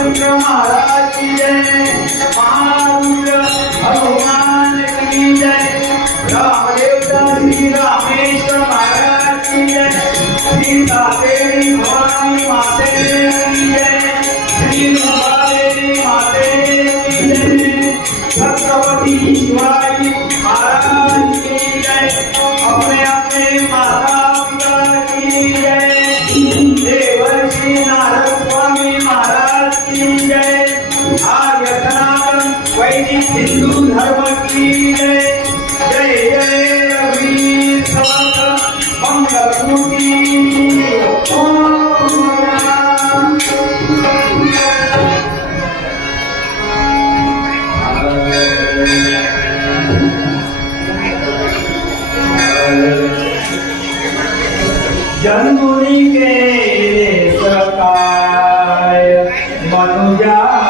रामचंद्र महाराज की जय। महावीर भगवान जय। रामदेवता श्री रामेश्वर महाराज श्री देवी भवानी माते की जय। की जय आर्य सनातन वैदिक हिंदू धर्म की जय जय जय रवि समर्थ मंगल मूर्ति Yeah.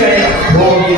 Lord, we